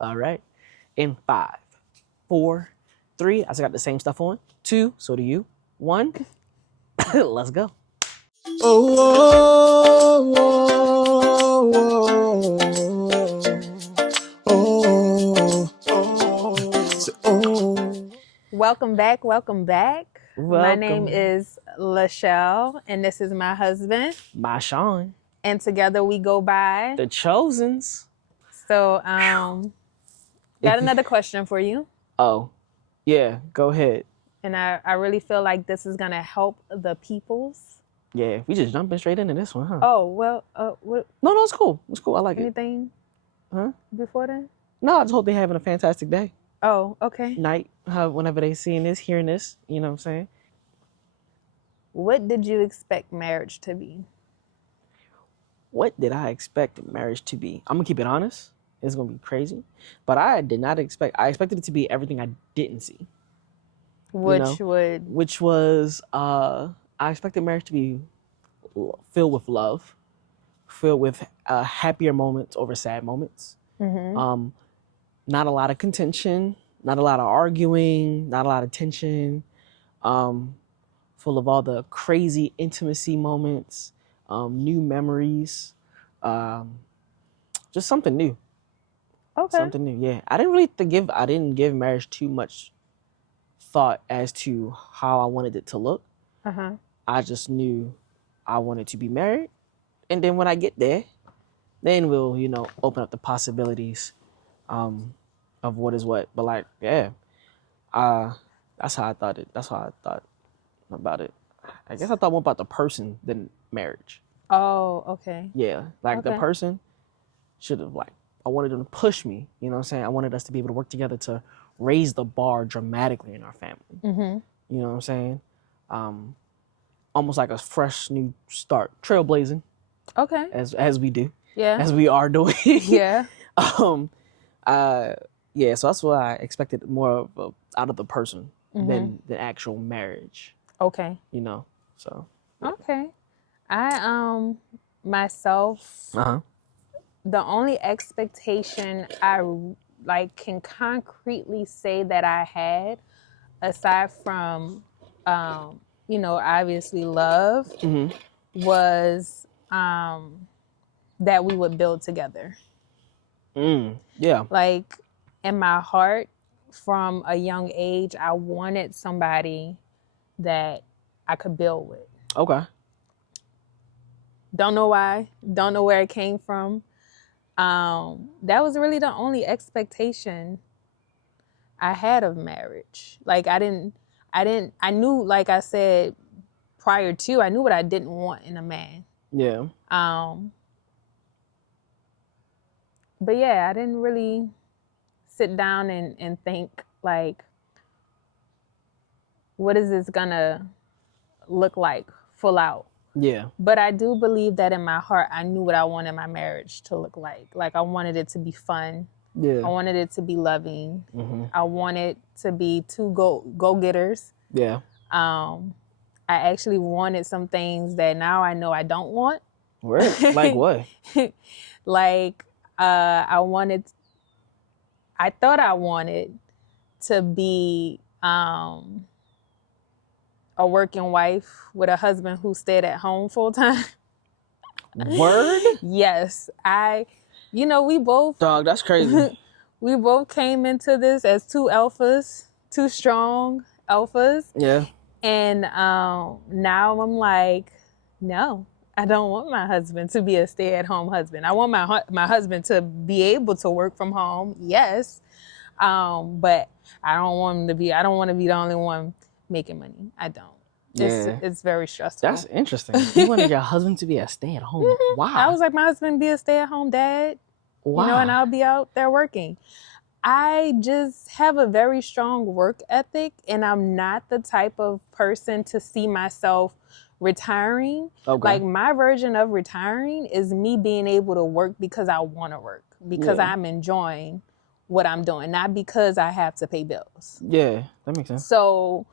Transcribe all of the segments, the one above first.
All right. In 5, 4, 3. I still got the same stuff on. 2. So do you. 1. Let's go. Oh, oh, oh, oh, oh. Welcome back. Welcome back. My name Welcome. is Lachelle, and this is my husband. My Sean. And together we go by. The Chosens. So, got another question for you. Oh, yeah. Go ahead. And I really feel like this is going to help the peoples. Yeah, we just jumping straight into this one, huh? Oh, well, what, No, it's cool. It's cool. I like it. anything Huh? before then? No, I just hope they're having a fantastic day. Oh, okay. Night, whenever they seeing this, hearing this, you know what I'm saying? What did you expect marriage to be? What did I expect marriage to be? I'm gonna keep it honest. It's gonna be crazy, but I did not expect. I expected it to be everything I didn't see. Which Which was I expected marriage to be filled with love, filled with happier moments over sad moments. Not a lot of contention, not a lot of arguing, not a lot of tension. Full of all the crazy intimacy moments, new memories, just something new. Okay. Something new, yeah. I didn't give marriage too much thought as to how I wanted it to look. I just knew I wanted to be married, and then when I get there, then we'll open up the possibilities of what is what. But like, yeah, that's how I thought it. That's how I thought about it. I guess I thought more about the person than marriage. Oh, okay. Yeah, like the Okay. person should have I wanted them to push me. You know what I'm saying? I wanted us to be able to work together to raise the bar dramatically in our family. You know what I'm saying? Almost like a fresh new start, trailblazing Okay. as we do, Yeah. as we are doing. Yeah. Yeah. So that's what I expected more of out of the person than the actual marriage. Okay. So. Okay. I myself, the only expectation I can concretely say that I had, aside from obviously love, was that we would build together. Yeah. Like, in my heart, from a young age, I wanted somebody that I could build with. Okay. Don't know why. Don't know where it came from. That was really the only expectation I had of marriage. Like, I knew, like I said prior to, I knew what I didn't want in a man. Yeah. But yeah, I didn't really sit down and think, like, what is this gonna look like full out? Yeah. But I do believe that in my heart, I knew what I wanted my marriage to look like. Like, I wanted it to be fun. Yeah. I wanted it to be loving. I wanted to be two go-getters. Yeah. I actually wanted some things that now I know I don't want. Word? Like what? Like, I thought I wanted to be a working wife with a husband who stayed at home full time. Word? Yes. We both... Dog, that's crazy. We both came into this as two strong alphas. Yeah. And now I'm like, no, I don't want my husband to be a stay-at-home husband. I want my husband to be able to work from home, yes. But I don't want to be the only one making money. I don't. It's very stressful. That's interesting. You wanted your husband to be a stay-at-home. Why? I was like, my husband be a stay-at-home dad. Why? And I'll be out there working. I just have a very strong work ethic, and I'm not the type of person to see myself retiring. Okay. Like, my version of retiring is me being able to work because I want to work, because I'm enjoying what I'm doing, not because I have to pay bills. Yeah, that makes sense. So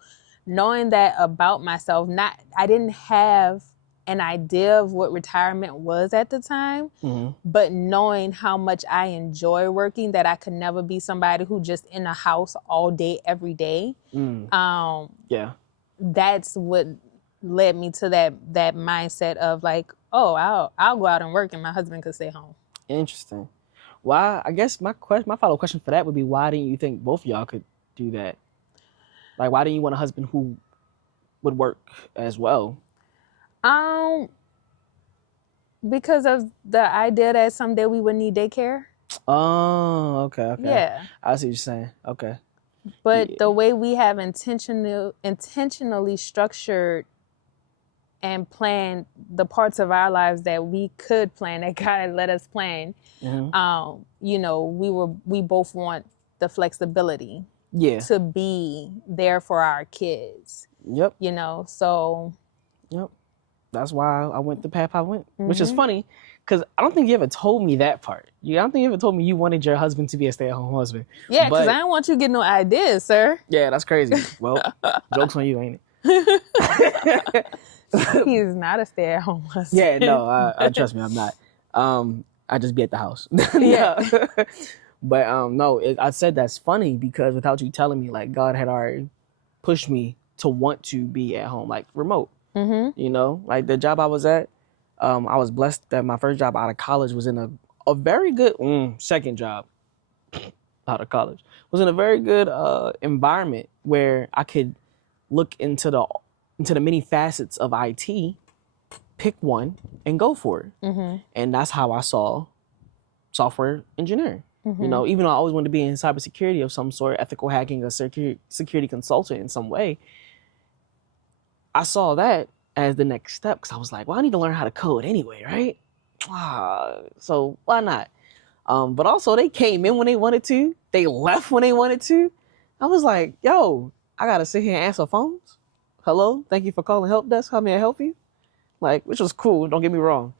knowing that about myself, I didn't have an idea of what retirement was at the time, but knowing how much I enjoy working, that I could never be somebody who just in a house all day, every day. Yeah. That's what led me to that mindset of like, oh, I'll go out and work and my husband could stay home. Interesting. Why? I guess my follow-up question for that would be, why didn't you think both of y'all could do that? Like, why didn't you want a husband who would work as well? Because of the idea that someday we would need daycare. Oh, okay. Yeah. I see what you're saying. Okay. But the way we have intentionally structured and planned the parts of our lives that we could plan, that God let us plan, you know, we both want the flexibility to be there for our kids. Yep. You know, so. Yep. That's why I went the path I went, which is funny because I don't think you ever told me that part. I don't think you ever told me you wanted your husband to be a stay-at-home husband. Yeah, because I don't want you to get no ideas, sir. Yeah, that's crazy. Well, joke's on you, ain't it? He is not a stay-at-home husband. Yeah, no, I trust me, I'm not. I just be at the house. Yeah. But no, I said that's funny because without you telling me, like, God had already pushed me to want to be at home, like remote. You know, like the job I was at, I was blessed that my first job out of college was in a very good second job out of college was in a very good environment where I could look into the many facets of IT, pick one and go for it. And that's how I saw software engineering. You know, even though I always wanted to be in cybersecurity of some sort, ethical hacking, a security consultant in some way, I saw that as the next step because I was like, well, I need to learn how to code anyway, right? So why not? But also they came in when they wanted to. They left when they wanted to. I was like, yo, I got to sit here and answer phones. Hello, thank you for calling Help Desk. How may I help you? Like, which was cool. Don't get me wrong.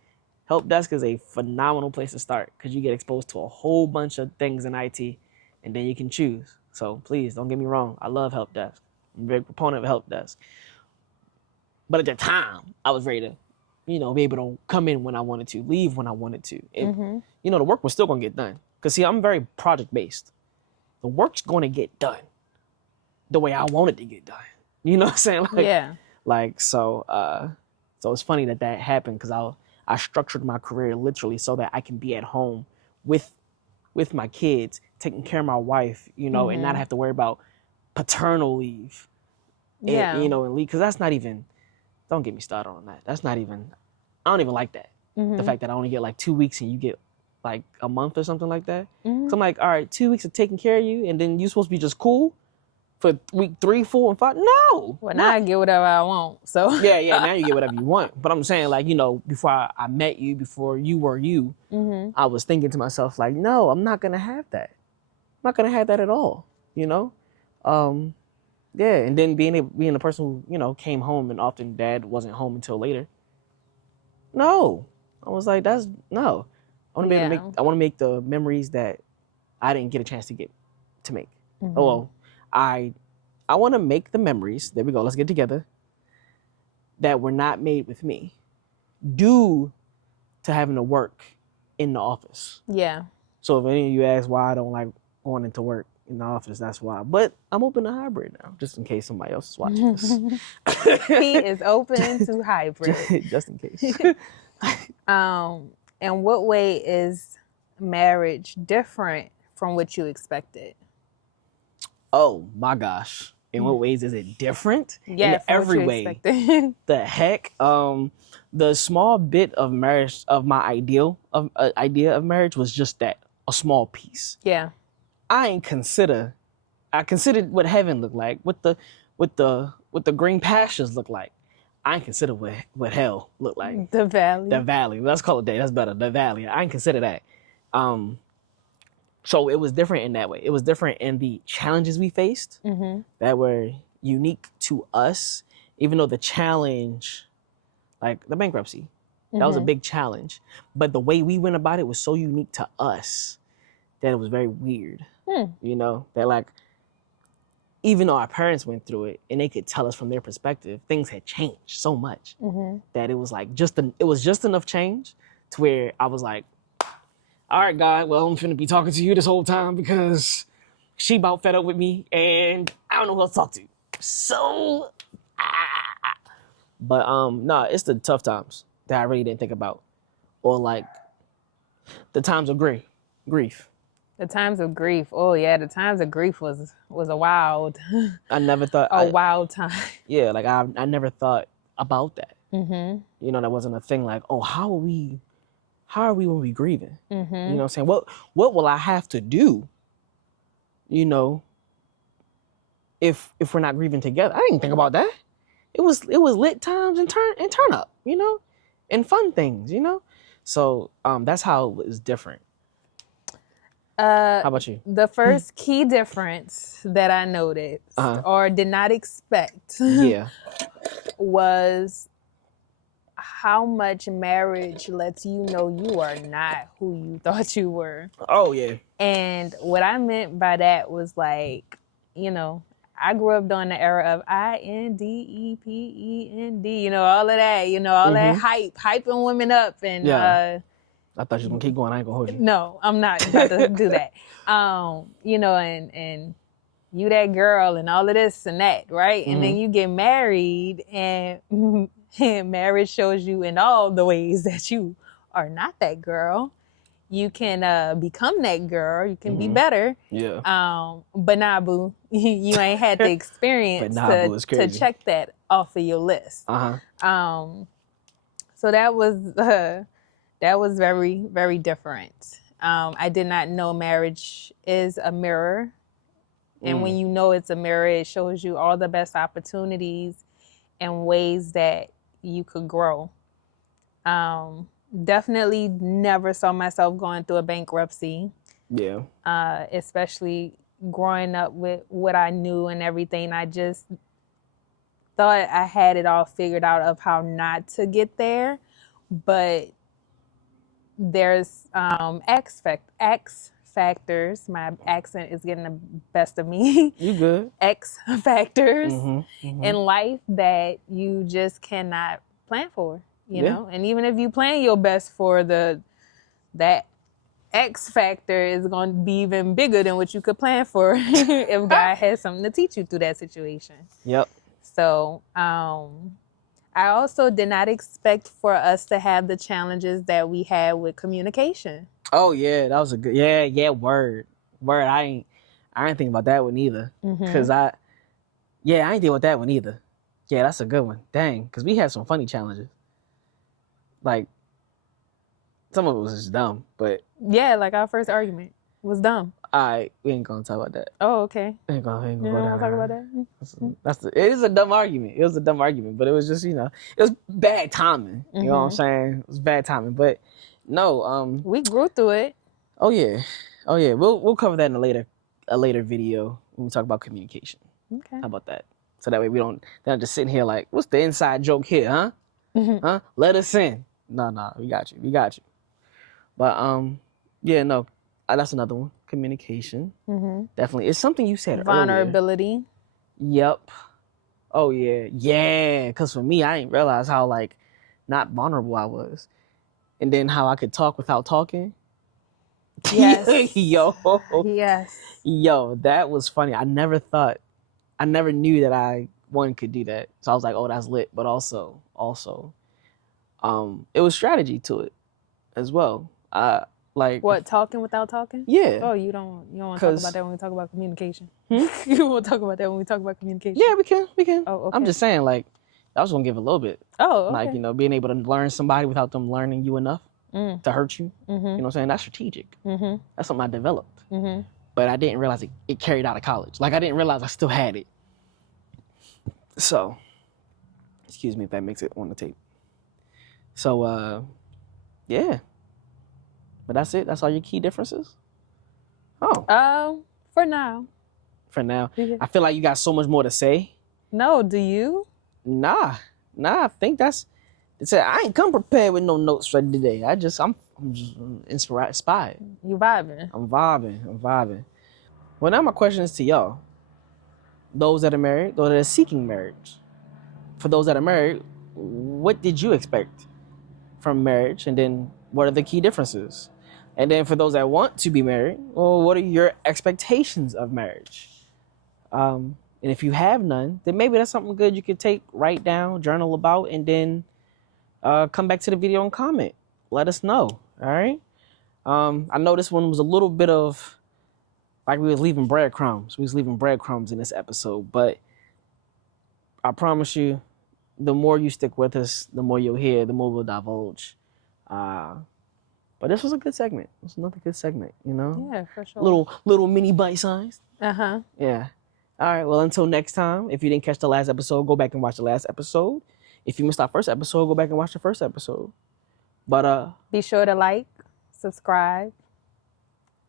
Help Desk is a phenomenal place to start because you get exposed to a whole bunch of things in IT and then you can choose. So please don't get me wrong. I love Help Desk. I'm a big proponent of Help Desk. But at the time, I was ready to, you know, be able to come in when I wanted to, leave when I wanted to. And, you know, the work was still going to get done. Because, see, I'm very project-based. The work's going to get done the way I want it to get done. You know what I'm saying? Like, Yeah. Like, so it's funny that happened because I structured my career literally so that I can be at home with my kids, taking care of my wife, you know, and not have to worry about paternal leave. Yeah. And, you know, and leave. Because that's not even... Don't get me started on that. That's not even, I don't even like that. The fact that I only get like 2 weeks and you get like a month or something like that. So I'm like, all right, 2 weeks of taking care of you and then you're supposed to be just cool for week 3, 4, and 5. No. Well, now I get whatever I want. So yeah, now you get whatever you want. But I'm saying, like, you know, before I met you, before you were you, I was thinking to myself, like, no, I'm not going to have that. I'm not going to have that at all, you know? Yeah, and then being the person who, you know, came home and often dad wasn't home until later. No. I was like, no. I want to be able to make the memories that I didn't get a chance to make. Oh, well, I want to make the memories, there we go, let's get together, that were not made with me due to having to work in the office. Yeah. So if any of you ask why I don't like going into work in the office, that's why. But I'm open to hybrid now, just in case somebody else is watching this. He is open to hybrid. Just in case. In what way is marriage different from what you expected? Oh my gosh. In what ways is it different? Yeah, in every way. The heck? The small bit of marriage, of my idea of marriage was just that, a small piece. Yeah. I considered what heaven looked like, what the green pastures look like. I ain't consider what hell looked like. The valley. The valley. Let's call it that. That's better. The valley. I ain't consider that. So it was different in that way. It was different in the challenges we faced that were unique to us, even though the challenge, like the bankruptcy, that was a big challenge. But the way we went about it was so unique to us that it was very weird. You know, that like, even though our parents went through it and they could tell us from their perspective, things had changed so much that it was like it was just enough change to where I was like, all right, God, well, I'm finna be talking to you this whole time because she about fed up with me and I don't know who else to talk to. So, but nah, it's the tough times that I really didn't think about, or like the times of grief. The times of grief. Oh yeah, the times of grief was a wild, I never thought wild time. Yeah, like I never thought about that. You know, that wasn't a thing. Like, oh, how are we when we grieving? You know what I'm saying? What will I have to do? You know, if we're not grieving together. I didn't think about that. It was lit times and turn up, you know, and fun things, you know. So that's how it was different. How about you? The first key difference that I noticed or did not expect was how much marriage lets you know you are not who you thought you were. Oh, yeah. And what I meant by that was like, you know, I grew up during the era of INDEPEND, you know, all of that, you know, all that hyping women up. And I thought you were going to keep going. I ain't going to hold you. No, I'm not about to do that. You know, and you that girl and all of this and that, right? And then you get married and marriage shows you in all the ways that you are not that girl. You can become that girl. You can be better. Yeah. But nah, boo, you ain't had the experience to check that off of your list. So that was very, very different. I did not know marriage is a mirror. And when you know it's a mirror, it shows you all the best opportunities and ways that you could grow. Definitely never saw myself going through a bankruptcy. Yeah. Especially growing up with what I knew and everything. I just thought I had it all figured out of how not to get there. But there's X factors. My accent is getting the best of me. You good. X factors in life that you just cannot plan for, you know? And even if you plan your best for that X factor is going to be even bigger than what you could plan for if God has something to teach you through that situation. Yep. So, I also did not expect for us to have the challenges that we had with communication. Oh yeah, that was a good word. I ain't think about that one either. Cause I ain't deal with that one either. Yeah, that's a good one. Dang, cause we had some funny challenges. Like some of it was just dumb, but yeah, like our first argument was dumb. We ain't gonna talk about that. Oh, okay. We ain't gonna talk about that. It is a dumb argument. It was a dumb argument, but it was just, you know, it was bad timing. You know what I'm saying? It was bad timing, but no. We grew through it. Oh yeah. We'll cover that in a later video when we talk about communication. Okay. How about that? So that way we don't just sitting here like, what's the inside joke here, huh? Huh? Let us in. No, we got you. But that's another one. Communication. Definitely. It's something you said Vulnerability. earlier. Yep. Oh yeah. Cause for me, I didn't realize how like not vulnerable I was. And then how I could talk without talking. Yes. Yo. Yes. Yo, that was funny. I never knew that one could do that. So I was like, oh, that's lit. But also, it was strategy to it as well. Like what, talking without talking? Yeah. Oh, you don't want to talk about that when we talk about communication? You want to talk about that when we talk about communication? Yeah, we can. Oh, okay. I'm just saying, like, I was gonna give a little bit. Oh, okay. Like, you know, being able to learn somebody without them learning you enough to hurt you. You know what I'm saying? That's strategic. That's something I developed. But I didn't realize it carried out of college. Like, I didn't realize I still had it. So, excuse me if that makes it on the tape. So, yeah. But that's it? That's all your key differences? Oh. For now. I feel like you got so much more to say. No, do you? Nah, I think I ain't come prepared with no notes for today. I'm just inspired. You vibing? I'm vibing. Well, now my question is to y'all. those that are married, those that are seeking marriage. For those that are married, what did you expect from marriage? And then what are the key differences? And then for those that want to be married, well, what are your expectations of marriage? And if you have none, then maybe that's something good you could take, write down, journal about, and then come back to the video and comment. Let us know, all right? I know this one was a little bit of, like we was leaving breadcrumbs. We was leaving breadcrumbs in this episode, but I promise you, the more you stick with us, the more you'll hear, the more we'll divulge. But this was a good segment. It was another good segment, you know? Yeah, for sure. Little mini bite-sized. Uh-huh. Yeah. All right, well, until next time, if you didn't catch the last episode, go back and watch the last episode. If you missed our first episode, go back and watch the first episode. But be sure to like, subscribe,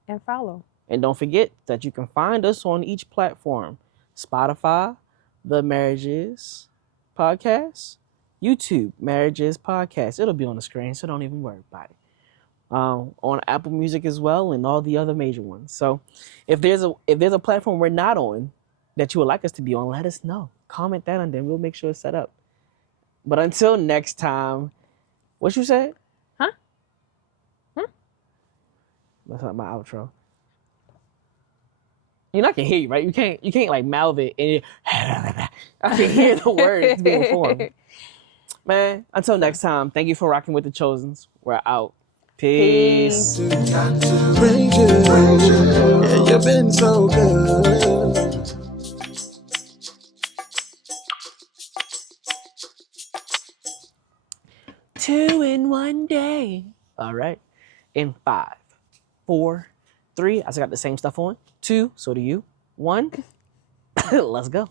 and follow. And don't forget that you can find us on each platform. Spotify, The Marriages Podcast, YouTube, Marriages Podcast. It'll be on the screen, so don't even worry about it. On Apple Music as well, and all the other major ones. So if there's a platform we're not on that you would like us to be on, let us know. Comment that, and then we'll make sure it's set up. But until next time, what you said? Huh? That's not my outro. You know I can hear you, right? You can't like mouth it and I can hear the words being formed. Man, until next time, thank you for rocking with the Chosens. We're out. Peace. Bring you. Yeah, you've been so good. 2 in 1 day. All right. In 5, 4, 3. I still got the same stuff on. 2. So do you. 1. Let's go.